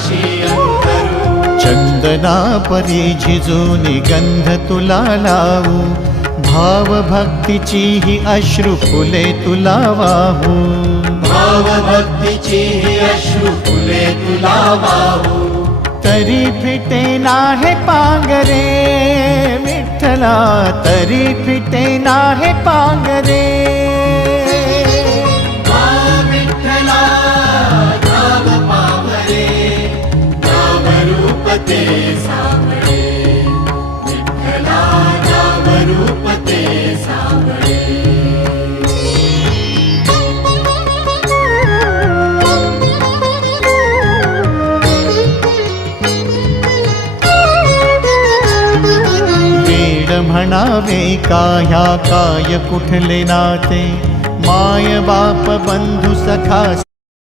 पाशी अंतरू। चंदना परी झिजूनी गंध तुला लावू, भाव भक्तीची ही अश्रु फुले तुला वाहू। भाव भक्तीची ही अश्रु फुले तुला वाहू। तरी फिटे नाहे पांगरे विठ्ठला, तरी फिटे नाहे पांगरे। विठ्ठला नाम पावरे, नाम रूप ते सावळे। विठ्ठला नाम रूप ते सावळे। म्हणावे का ह्या काय कुठले नाते, माय बाप बंधू सखा